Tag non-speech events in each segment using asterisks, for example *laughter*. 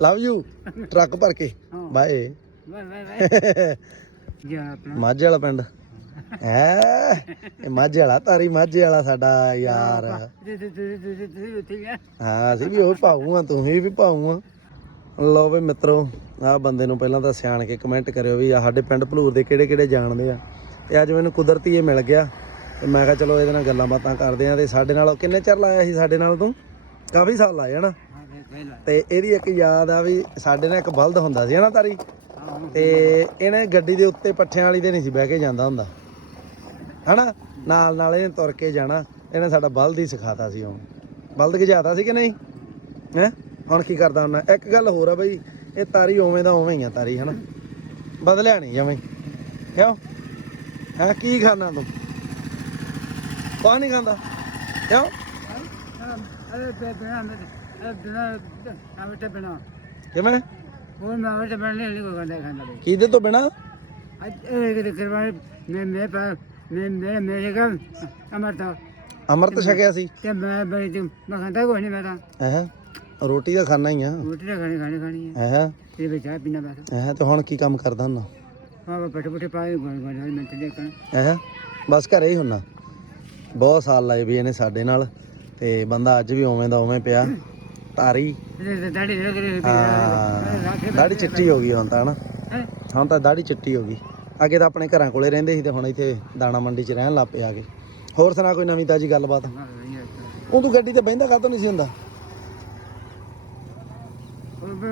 Love you truck ਭਰ ਕੇ। Bye ਜਾ *laughs* ਆਪਣਾ। ਮਾਝੇ ਵਾਲਾ ਪਿੰਡ। *laughs* ਹੈ? ਇਹ ਮਾਝੇ ਵਾਲਾ ਤਾਰੀ ਮਾਝੇ ਵਾਲਾ ਸਾਡਾ ਯਾਰ। ਹਾਂ ਅਸੀਂ ਵੀ ਉਹ ਭਾਊ ਆ ਤੁਸੀਂ ਵੀ ਭਾਊ ਆ। ਲਓ ਵੀ ਮਿੱਤਰੋ ਆਹ ਬੰਦੇ ਨੂੰ ਪਹਿਲਾਂ ਤਾਂ ਸਿਆਣ ਕੇ ਕਮੈਂਟ ਕਰਿਓ ਵੀ ਆ ਸਾਡੇ ਪਿੰਡ ਭਲੂਰ ਦੇ ਕਿਹੜੇ ਕਿਹੜੇ ਜਾਣਦੇ ਆ। ਤੇ ਅੱਜ ਮੈਨੂੰ ਕੁਦਰਤੀ ਇਹ ਮਿਲ ਗਿਆ। ਤੇ ਮੈਂ ਕਿਹਾ ਚਲੋ ਇਹਦੇ ਨਾਲ ਗੱਲਾਂ ਬਾਤਾਂ ਕਰਦੇ ਆ ਤੇ ਸਾਡੇ ਨਾਲ ਕਿੰਨੇ ਚਿਰ ਲਾਇਆ ਸੀ ਸਾਡੇ ਨਾਲ ਤੂੰ? ਕਾਫੀ ਸਾਲ ਹਨਾ ਹਾਂ ਤੇ ਇਹਦੀ ਇੱਕ ਯਾਦ ਆ ਵੀ ਸਾਡੇ ਨਾਲ ਇੱਕ ਬਲਦ ਹੁੰਦਾ ਸੀ ਹਨਾ ਤਾਰੀ? ਤੇ ਇਹਨੇ ਗੱਡੀ ਦੇ ਉੱਤੇ ਪੱਠਿਆਂ ਵਾਲੀ ਤੇ ਨਹੀਂ ਸੀ, ਬਹਿ ਕੇ ਜਾਂਦਾ ਹੁੰਦਾ। ਹਨਾ ਨਾਲ ਨਾਲ ਇਹਨੇ ਤੁਰ ਕੇ ਜਾਣਾ। ਇਹਨੇ ਸਾਡਾ ਬਲਦ ਹੀ ਸਿਖਾਤਾ ਸੀ ਹੁਣ ਬਲਦ ਗਜਾਤਾ ਸੀ ਕਿ ਨਹੀਂ? ਹੈ? ਹੁਣ ਕੀ ਕਰਦਾ ਹੁੰਦਾ? ਇੱਕ ਗੱਲ ਹੋਰ ਆ ਬਈ, ਇਹ ਤਾਰੀ ਉਵੇਂ ਦਾ ਉਵੇਂ ਹੀ ਆ ਤਾਰੀ ਹਨਾ ਬਦਲਿਆ ਨਹੀਂ ਜਵੇਂ ਕਿਉਂ? ਹੈ, ਕੀ ਖਾਣਾ ਤੂੰ? ਕੌਣ ਨਹੀਂ ਖਾਂਦਾ। ਕਿਉਂ? ਅਰੇ ਬੇਬਣਾ ਮੈਂ ਬਣਾ ਆਵਟੇ ਬਣਾ ਕਿਵੇਂ? ਉਹ ਮੈਂ ਆਵਟੇ ਬਣਾ ਨਹੀਂ ਕੋਈ ਖਾਂਦਾ ਖਾਂਦਾ ਬਈ। ਕਿਹਦੇ ਤੋਂ ਬਿਨਾ? ਅੱਜ ਇਹ ਕਿਤੇ ਕਰਵਾਏ ਮੈਂ ਮੈਂ ਪਾ ਮੈਂ ਮੈਂ ਮੇਰੇ ਕੋਲ ਅਮਰਤਾ। ਅੰਮ੍ਰਿਤ ਛਕਿਆ ਸੀ। ਤੇ ਮੈਂ ਬਈ ਤੇ ਮੈਂ ਖਾਂਦਾ ਕੋਈ ਨਹੀਂ ਮੈਂ ਤਾਂ। ਹੈ ਰੋਟੀ ਤਾਂ ਖਾਣਾ ਹੀ ਆ। ਰੋਟੀ ਤਾਂ ਖਾਣੀ ਖਾਣੀ ਖਾਣੀ ਹੈ ਹੈ ਤੇ ਵਿੱਚ ਚਾਹ ਪੀਣਾ ਬਸ। ਹੈ ਤੇ ਹੁਣ ਕੀ ਕੰਮ ਕਰਦਾ ਹੁੰਦਾ? ਹਾਂ ਪਟੇ ਪਟੇ ਪਾਏ ਗੋਲ ਗੋਲ ਮੈਂ ਤੇ ਦੇਖਣ ਹੈ ਬਸ ਘਰੇ ਹੀ ਹੁੰਨਾ। ਬਹੁਤ ਸਾਲ ਲਾਏ ਵੀ ਇਹਨੇ ਸਾਡੇ ਨਾਲ ਤੇ ਬੰਦਾ ਅੱਜ ਵੀ ਉਵੇਂ ਦਾ ਉਵੇਂ ਪਿਆ। ਤਾਰੀ। ਦਾੜੀ ਹਾਂ ਚਿੱਟੀ ਹੋ ਗਈ ਹੁਣ ਤਾਂ ਹਨਾ? ਹੈ? ਹੁਣ ਤਾਂ ਦਾੜੀ ਚਿੱਟੀ ਹੋ ਗਈ। ਅੱਗੇ ਤਾਂ ਆਪਣੇ ਘਰਾਂ ਕੋਲੇ ਰਹਿੰਦੇ ਸੀ ਤੇ ਹੁਣ ਇੱਥੇ ਦਾਣਾ ਮੰਡੀ 'ਚ ਰਹਿਣ ਲੱਗ ਪਏ ਆ ਕੇ ਹੋਰ ਸੁਣਾ ਕੋਈ ਨਵੀਂ ਤਾਜੀ ਗੱਲਬਾਤ? ਉਹ ਤੂੰ ਗੱਡੀ ਤੇ ਬਹਿੰਦਾ ਕਾਹਤੋਂ ਨਹੀਂ ਸੀ ਹੁੰਦਾ?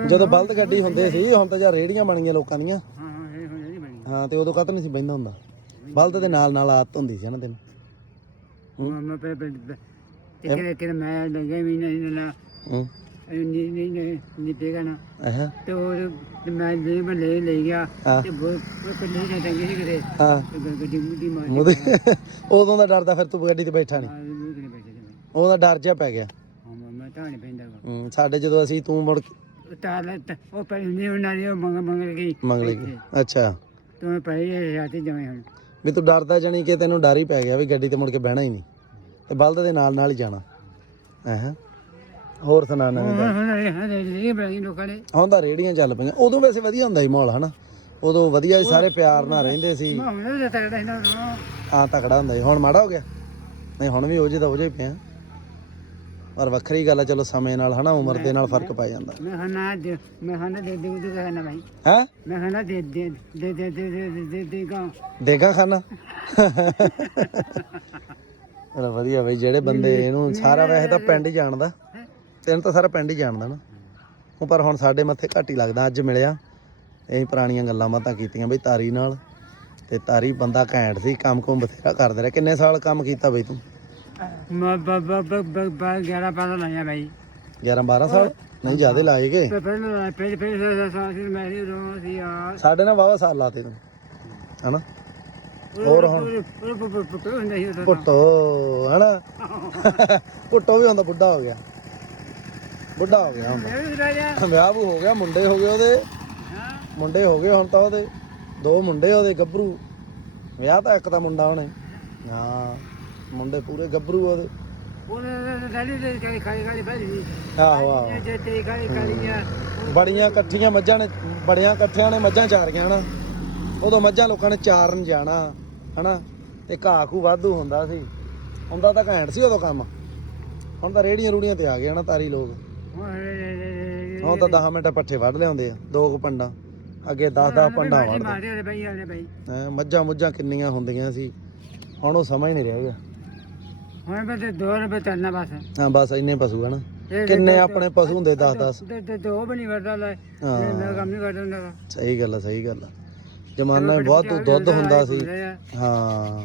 ਜਦੋਂ ਬਲਦ ਗੱਡੀ ਹੁੰਦੇ ਸੀ ਹੁਣ ਤਾਂ ਜਾਂ ਰੇੜੀਆਂ ਬਣ ਗਈਆਂ ਲੋਕਾਂ ਦੀਆਂ। ਹਾਂ ਤੇ ਉਦੋਂ ਕਾਹਤੋਂ ਨਹੀਂ ਸੀ ਬਹਿੰਦਾ ਹੁੰਦਾ? ਬਲਦ ਦੇ ਨਾਲ ਨਾਲ ਆਦਤ ਹੁੰਦੀ ਸੀ ਨਾ ਤੈਨੂੰ? ਮੈਂ ਮੈਂ ਕਿਹੜੇ ਮੈਂ ਲੱਗੇ ਵੀ ਨਹੀਂ ਨਾ ਹੂੰ। ਨਹੀਂ ਨਹੀਂ ਨਹੀਂ ਨਹੀਂ ਪੇਗਾ ਨਾ। ਅਹਾਂ। ਤੇ ਉਹ ਮੈਂ ਜੇ ਮੈਂ ਲੈ ਲੈ ਗਿਆ ਤੇ ਉਹ ਉਹ ਤੇ ਨਹੀਂ ਜਾਂਦੇ ਸੀ ਕਿਤੇ ਹਾਂ। ਗੱਡੀ ਮੁੱਦੀ ਮਾਰ ਉਹਦੇ ਉਦੋਂ ਦਾ ਡਰਦਾ ਫਿਰ ਤੂੰ ਗੱਡੀ ਤੇ ਬੈਠਾ ਨਹੀਂ ਉਹਦਾ ਡਰ ਜਿਹਾ ਪੈ ਗਿਆ। ਹਾਂ ਮੈਂ- ਮੈਂ ਤਾਂ ਨਹੀਂ ਪੈਂਦਾ ਗਾ। ਹੂੰ, ਸਾਡੇ ਜਦੋਂ ਅਸੀਂ ਤੂੰ ਮੁੜ ਕੇ ਉਹ ਤਾਂ ਲੈ ਤ- ਉਹ ਪੈ ਨਹੀਂ ਉਹਨਾਂ ਦੀ ਉਹ ਮੰਗ ਮੰਗ ਗਈ। ਮੰਗਲੇ ਗਏ। ਅੱਛਾ। ਤੂੰ ਪਈ ਰਾਤੀ ਜਵੇਂ ਹੁਣ। ਵੀ ਤੂੰ ਡਰਦਾ ਜਾਣੀ ਕਿ ਤੈਨੂੰ ਡਰ ਹੀ ਪੈ ਗਿਆ ਵੀ ਗੱਡੀ ਤੇ ਮੁੜ ਕੇ ਬਹਿਣਾ ਹੀ ਨਹੀਂ। ਤੇ ਬਲਦ ਦੇ ਨਾਲ ਨਾਲ ਹੀ ਜਾਣਾ। ਹਾਂ ਹੋਰ ਸੁਣਾ ਨਵੀਂ ਹੁਣ ਹਾਂ ਇਹ ਬੜੀ ਲੋਕਾਂ ਨੇ। ਹੁਣ ਤਾਂ ਰੇੜੀਆਂ ਚੱਲ ਪਈਆਂ। ਉਦੋਂ ਵੈਸੇ ਵਧੀਆ ਹੁੰਦਾ ਸੀ ਮਾਹੌਲ ਹਨਾ? ਉਦੋਂ ਵਧੀਆ ਸੀ ਸਾਰੇ ਪਿਆਰ ਨਾਲ ਰਹਿੰਦੇ ਸੀ। ਹੁਣ ਤਗੜਾ ਨਾ ਹਾਂ ਤਕੜਾ ਹੁੰਦਾ ਸੀ। ਹੁਣ ਮਾੜਾ ਹੋ ਗਿਆ? ਨਹੀਂ ਹੁਣ ਵੀ ਉਹ ਜਿਹਦਾ ਉਹ ਹੀ ਪਿਆ ਪਰ ਵੱਖਰੀ ਗੱਲ ਆ ਚਲੋ ਸਮੇਂ ਨਾਲ ਹਨਾ ਉਮਰ ਦੇ ਨਾਲ ਫ਼ਰਕ ਪੈ ਜਾਂਦਾ। ਮੈਂ ਖਾਣਾ ਦੇ ਮੈਂ ਖਾਣਾ ਦੇ ਦੇ ਦੇ ਖਾਣਾ ਭਾਈ ਹੈ? ਮੈਂ ਖਾਣਾ ਦੇ ਦੇ ਦੇ ਦੇ ਦੇ ਦੇ ਦੇ ਦੇ ਦੇ ਗਾ। ਦੇਗਾ ਖਾਨਾ? ਚਲੋ ਵਧੀਆ ਬਈ ਜਿਹੜੇ ਬੰਦੇ ਇਹਨੂੰ ਸਾਰਾ ਵੈਸੇ ਤਾਂ ਪਿੰਡ ਹੀ ਜਾਣਦਾ। ਤੈਨੂੰ ਤਾਂ ਸਾਰਾ ਪਿੰਡ ਹੀ ਜਾਣਦਾ ਨਾ ਉਹ ਪਰ ਹੁਣ ਸਾਡੇ ਮੱਥੇ ਘੱਟ ਹੀ ਲੱਗਦਾ ਅੱਜ ਮਿਲਿਆ ਅਸੀਂ ਪੁਰਾਣੀਆਂ ਗੱਲਾਂ ਬਾਤਾਂ ਕੀਤੀਆਂ ਬਈ ਤਾਰੀ ਨਾਲ ਤੇ ਤਾਰੀ ਬੰਦਾ ਘੈਂਟ ਸੀ ਕੰਮ ਕੁਮ ਬਥੇਰਾ ਕਰਦਾ ਰਿਹਾ ਕਿੰਨੇ ਸਾਲ ਕੰਮ ਕੀਤਾ ਬਈ ਤੂੰ ਮੈਂ ਬ ਬ ਬ ਬ ਬ 11 ਪਾਸਾ ਲਾਇਆ ਭਾਈ 11 12 ਸਾਲ ਨਹੀਂ ਜ਼ਿਆਦੇ ਲਾਏਗੇ ਪਹਿਲਾਂ ਪਹਿਲੇ ਪਹਿਲੇ ਸਾਲ ਸੀ ਮੈਂ ਹੀ ਰੋ ਸੀ ਯਾਰ ਸਾਡੇ ਨਾਲ ਵਾਵਾ ਸਾਲ ਲਾਤੇ ਤੂੰ ਹਨਾ ਹੋਰ ਹੁਣ ਉਹ ਪੁੱਟ ਹੁੰਦਾ ਸੀ ਉਹ ਪੁੱਟੋ ਹਨਾ ਪੁੱਟੋ ਵੀ ਹੁੰਦਾ ਬੁੱਢਾ ਹੋ ਗਿਆ ਬੁੱਢਾ ਹੋ ਗਿਆ ਹੁਣ। ਵਿਆਹ ਵੂ ਹੋ ਗਿਆ ਮੁੰਡੇ ਹੋ ਗਏ ਉਹਦੇ। ਮੁੰਡੇ ਹੋ ਗਏ ਹੁਣ ਤਾਂ ਉਹਦੇ। ਦੋ ਮੁੰਡੇ ਉਹਦੇ ਗੱਭਰੂ। ਵਿਆਹ ਤਾਂ ਇੱਕ ਤਾਂ ਮੁੰਡਾ ਉਹਨੇ। ਹਾਂ ਮੁੰਡੇ ਪੂਰੇ ਗੱਭਰੂ ਉਹਦੇ। ਆਹੋ ਆਹੋ। ਬੜੀਆਂ ਇਕੱਠੀਆਂ ਮੱਝਾਂ ਨੇ ਬੜੀਆਂ ਇਕੱਠਿਆਂ ਨੇ ਮੱਝਾਂ ਚਾਰੀਆਂ ਹਨਾ। ਉਦੋਂ ਮੱਝਾਂ ਲੋਕਾਂ ਨੇ ਚਾਰਨ ਜਾਣਾ ਹਨਾ। ਤੇ ਘਾਹ ਘੂ ਵਾਧੂ ਹੁੰਦਾ ਸੀ। ਹੁੰਦਾ ਤਾਂ ਘੈਂਟ ਸੀ ਉਦੋਂ ਕੰਮ। ਹੁਣ ਤਾਂ ਰੇੜੀਆਂ ਰੂੜੀਆਂ ਤੇ ਆ ਗਏ ਹਨਾ ਤਾਰੀ ਲੋਕ। ਹੁਣ ਤਾਂ 10 ਮਿੰਟ ਪੱਠੇ ਵੱਢ ਲਿਆਉਂਦੇ ਆ ਦੋ ਕੁ ਪੰਡਾਂ। ਅੱਗੇ 10 10 ਪੰਡਾਂ ਵੱਢਦੇ। ਮਾਰੇ ਭਾਈ ਆਲੇ ਭਾਈ ਹੈਂ, ਮੱਝਾਂ ਮੁੱਝਾਂ ਕਿੰਨੀਆਂ ਹੁੰਦੀਆਂ ਸੀ। ਹੁਣ ਉਹ ਸਮਾਂ ਹੀ ਨਹੀਂ ਰਹਿ ਗਿਆ ਹੁਣ ਬਸ ਦੋ ਰੁਪਏ ਚੱਲਣਾ ਬਸ। ਹਾਂ ਬਸ ਇੰਨੇ ਪਸ਼ੂ ਹਨ ਇਹ ਕਿੰਨੇ ਆਪਣੇ ਪਸ਼ੂ ਹੁੰਦੇ 10 10 ਤੇ ਤੇ ਦੋ ਬਣੀ ਵਰਦਾ ਲੈ। ਹਾਂ। ਮੈਂ ਕੰਮ ਨਹੀਂ ਕਰਦਾ ਹੁੰਦਾ ਸਹੀ ਗੱਲ ਆ ਸਹੀ ਗੱਲ ਆ। ਜਮਾਨਾ ਵੀ ਬਹੁਤ ਦੁੱਧ ਹੁੰਦਾ ਸੀ। ਹਾਂ।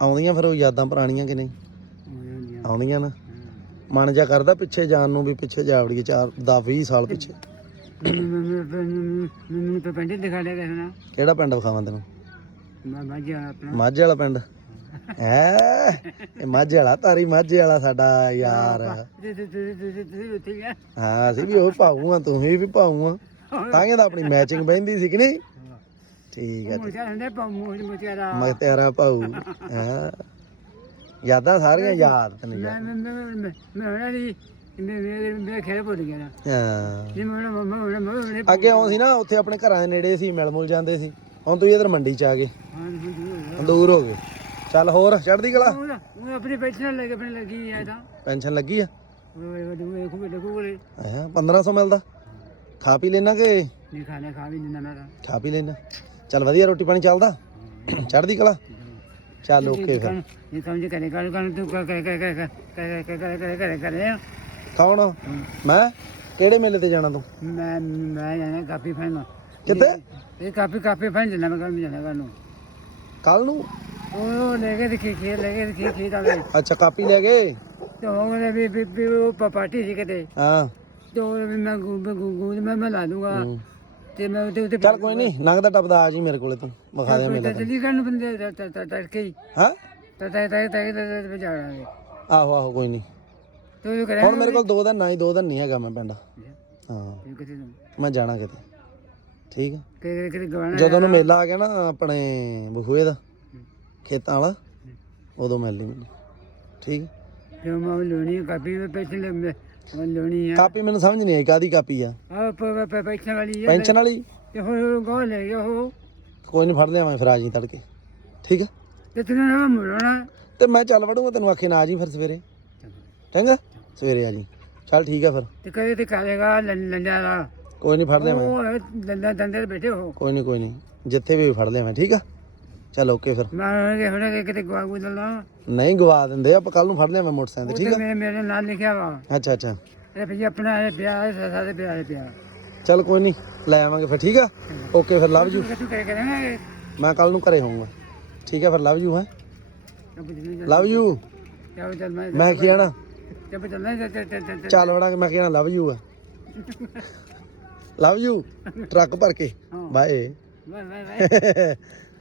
ਆਉਂਦੀਆਂ ਫਿਰ ਉਹ ਯਾਦਾਂ ਪੁਰਾਣੀਆਂ ਕਿ ਨਹੀਂ? ਆਉਂਦੀਆਂ ਨਾ। ਮਨ ਜਾ ਕਰਦਾ ਪਿੱਛੇ ਜਾਣ ਨੂੰ ਵੀ ਪਿੱਛੇ ਜਾ ਵੜੀਏ 4 10 20 ਸਾਲ ਪਿੱਛੇ। ਮੈਨੂੰ ਤਾਂ ਪਿੰਡ ਹੀ ਦਿਖਾ ਲਿਆ ਕਿਸੇ ਕਿਹੜਾ ਪਿੰਡ ਵਿਖਾਵਾਂ ਤੈਨੂੰ? ਮੈਂ ਬਾਜਾ ਆਪਣਾ। ਮਾਝੇ ਵਾਲਾ ਪਿੰਡ। ਹੈ? ਇਹ ਮਾਝੇ ਵਾਲਾ ਤਾਰੀ ਮਾਝੇ ਵਾਲਾ ਸਾਡਾ ਯਾਰ। ਤੇ ਤੇ ਤੇ ਤੇ ਤੇ ਉੱਥੇ ਹਾਂ ਅਸੀਂ ਵੀ ਉਹ ਭਾਊ ਆ ਤੁਸੀਂ ਵੀ ਭਾਊ ਆ। ਤਾਂ ਤਾਂ ਆਪਣੀ ਮੈਚਿੰਗ ਬਹਿੰਦੀ ਸੀ ਕਿ ਨਹੀਂ? ਠੀਕ ਹੈ ਮੁਝੇ ਹੰਦੇ ਪਮੂ ਮੁਝੇ ਰਾ ਮੈਂ ਤੇਰਾ ਭਾਊ ਹਾਂ? ਯਾਦਾਂ ਸਾਰੀਆਂ ਯਾਦ ਤੈਨੂੰ ਮੈਂ ਯਾਦ। ਮੈਂ ਮੈਂ ਮੈਂ ਉਹਨਾਂ ਦੀ ਮੈਂ ਮੈਂ ਮੈਂ ਖੇਡ ਭੁੱਲ ਗਿਆ ਨਾ। ਹਾਂ। ਜੇ ਮੈਂ ਮੰਮਾ ਮੈਂ ਮੈਂ ਅੱਗੇ ਆਉਂ ਸੀ ਨਾ ਉੱਥੇ ਆਪਣੇ ਘਰਾਂ ਦੇ ਨੇੜੇ ਸੀ ਮਿਲ ਮੁਲ ਜਾਂਦੇ ਸੀ। ਹੁਣ ਤੁਸੀਂ ਇਧਰ ਮੰਡੀ ਚ ਆ ਗਏ। ਹਾਂ ਜੀ ਹੁਣ ਦੂਰ ਹੋ ਗਏ। ਚੱਲ ਹੋਰ ਚੜਦੀ ਕਲਾ? ਉਹ ਉਹ ਆਪਣੇ ਪੈਸੇ ਨਾਲ ਲੈ ਕੇ ਆਪਣੇ ਲੱਗੀ ਆ ਤਾਂ। ਪੈਨਸ਼ਨ ਲੱਗੀ ਆ? ਉਹ ਉਹ ਖੂਬ ਲੱਗੂ ਕੋਲੇ ਆਇਆ 1500 ਮਿਲਦਾ। ਖਾ ਪੀ ਲੈਣਾ ਕਿ? ਨਹੀਂ ਖਾਣੇ ਖਾ ਵੀ ਨਹੀਂ ਨਾ ਮੈਂ ਤਾਂ। ਖਾ ਪੀ ਲੈਣਾ ਚੱਲ ਵਧੀਆ ਰੋਟੀ ਪਾਣੀ ਚੱਲਦਾ। ਚੜਦੀ ਕਲਾ। ਚੱਲ ਓਕੇ ਫਿਰ ਇਹ ਕੰਮ ਜੇ ਕਰੇ ਕਰ ਕਰ ਤੂੰ ਕਰ ਕਰ ਕਰ ਕਰ ਕਰ ਕਰ ਕਰ ਕਰ ਕਰ ਕੌਣ ਮੈਂ ਕਿਹੜੇ ਮੇਲੇ ਤੇ ਜਾਣਾ ਤੂੰ ਮੈਂ ਮੈਂ ਜਾਣਾ ਕਾਫੀ ਫੈਨ ਕਿੱਥੇ ਇਹ ਕਾਫੀ ਕਾਫੀ ਫੈਨ ਜਨਾ ਮੈਂ ਕੰਮ ਜਾਣਾ ਕਰਨ ਕੱਲ ਨੂੰ ਉਹ ਲੈ ਕੇ ਦੇਖੀ ਖੇਤ ਲੈ ਕੇ ਦੇਖੀ ਆ ਗਏ ਅੱਛਾ ਕਾਪੀ ਲੈ ਗਏ ਤੇ ਉਹਨੇ ਵੀ ਵੀ ਉਹ ਪਾਰਟੀ ਸੀ ਕਿਤੇ ਹਾਂ ਤੇ ਉਹ ਮੈਂ ਗੂ ਗੂ ਗੂ ਮੈਂ ਮੈਂ ਲਾ ਦੂੰਗਾ। ਤੇ ਮੈਂ ਉਹਦੇ ਉੱਤੇ ਚੱਲ ਕੋਈ ਨਹੀਂ ਲੰਘਦਾ ਟੱਪਦਾ ਆ ਜੀ ਮੇਰੇ ਕੋਲੇ ਤੂੰ ਵਿਖਾ ਦੇ ਮੇਲਾ ਤੈਨੂੰ। ਜਲਦੀ ਕਰਨ ਬੰਦੇ ਤੜਕੇ ਹੀ। ਹਾਂ? ਤਾਂ ਤਾਂ ਤਾਂ ਤਾਂ ਤਾਂ ਬਜਾਣਾਂਗੇ ਆਹੋ ਆਹੋ ਕੋਈ ਨਹੀਂ। ਤੂੰ ਇਹ ਕਰਿਆ ਹੁਣ ਮੇਰੇ ਕੋਲ ਦੋ ਦਿਨ ਨਾ ਹੀ ਦੋ ਦਿਨ ਨਹੀਂ ਹੈਗਾ ਮੈਂ ਪਿੰਡ। ਹਾਂ। ਮੈਂ ਜਾਣਾ ਕਿਤੇ। ਠੀਕ ਹੈ ਜਦੋਂ ਨੂੰ ਮੇਲਾ ਆ ਗਿਆ ਨਾ ਆਪਣੇ ਬਖੂਏ ਦਾ ਖੇਤਾਂ ਵਾਲਾ ਉਦੋਂ ਮਿਲ ਲਈ ਮੈਨੂੰ। ਠੀਕ ਹੈ। ਜੋ ਮੈਂ ਲੋਣੀ ਕਾਪੀ ਵਿੱਚ ਪੈਸੇ ਲੈ ਆ। ਕਾਪੀ ਮੈਨੂੰ ਸਮਝ ਨਹੀਂ ਆਈ ਕਾਦੀ ਕਾਪੀ ਆ। ਆ ਵਾਲੀ ਪੈਨਸ਼ਨ ਵਾਲੀ? ਲੈ ਕੋਈ ਨਹੀਂ ਫੜ ਲਿਆਵਾਂ ਫਿਰ ਆ ਤੜਕੇ। ਠੀਕ ਹੈ ਤੇ ਤੈਨੂੰ ਨਾ ਮੁੜਨਾ ਤੇ ਮੈਂ ਚੱਲ ਵੜੂੰਗਾ ਤੈਨੂੰ ਆਖੇ ਨਾ ਆ ਜੀ ਫਿਰ ਸਵੇਰੇ। ਚੰਗਾ? ਸਵੇਰੇ ਆ ਜੀ ਚੱਲ ਠੀਕ ਹੈ ਫਿਰ। ਤੇ ਕਦੇ ਤੇ ਕਰੇਗਾ ਲੰਡਾ ਦਾ ਕੋਈ ਨਹੀਂ ਫੜ ਲਿਆਵਾਂ ਉਹ ਲੰਡਾ ਦੰਦੇ ਤੇ ਬੈਠੇ ਹੋ। ਕੋਈ ਨਹੀਂ ਕੋਈ ਨਹੀਂ ਜਿੱਥੇ ਵੀ ਫੜ ਲਿਆਵਾਂ ਠੀਕ ਆ? ਚੱਲ ਓਕੇ ਫਿਰ। ਮੈਂ ਉਹਨੇ ਹੁਣੇ ਕਿਤੇ ਗਵਾ ਗੁਦਲਾ ਨਹੀਂ ਗਵਾ ਦਿੰਦੇ ਆਪਾਂ ਕੱਲ ਨੂੰ ਫੜ ਲਿਆਵਾਂ ਮੋਟਰਸਾਈਕਲ ਤੇ ਠੀਕ ਮੇਰੇ ਮੇਰੇ ਨਾਲ ਲਿਖਿਆ ਵਾ। ਆ ਅੱਛਾ ਅੱਛਾ। ਇਹ ਭਈ ਆਪਣਾ ਇਹ ਪਿਆਰ ਹੈ ਸਾਰੇ ਪਿਆਰ ਹੈ ਪਿਆਰ ਚੱਲ ਕੋਈ ਨਹੀਂ ਲੈ ਆਵਾਂਗੇ ਫਿਰ ਠੀਕ ਆ? ਓਕੇ ਫਿਰ ਲਵ ਯੂ। ਤੂੰ ਕਰੇ ਮੈਂ ਕੱਲ ਨੂੰ ਘਰੇ ਹੋਊਂਗਾ। ਠੀਕ ਆ ਫਿਰ ਲਵ ਯੂ ਹੈ? Love you. ਜਾਓ ਚੱਲ ਮੈਂ ਮੈਂ ਕੀ ਆਣਾ? ਚੱਲ ਚੱਲ ਚੱਲ ਚੱਲ ਚੱਲ ਵੜਾਂਗੇ ਮੈਂ ਕਹਿਣਾ ਲਵ ਯੂ ਆ। Love you. ਟਰੱਕ ਭਰ ਕੇ। Bye bye bye. *laughs*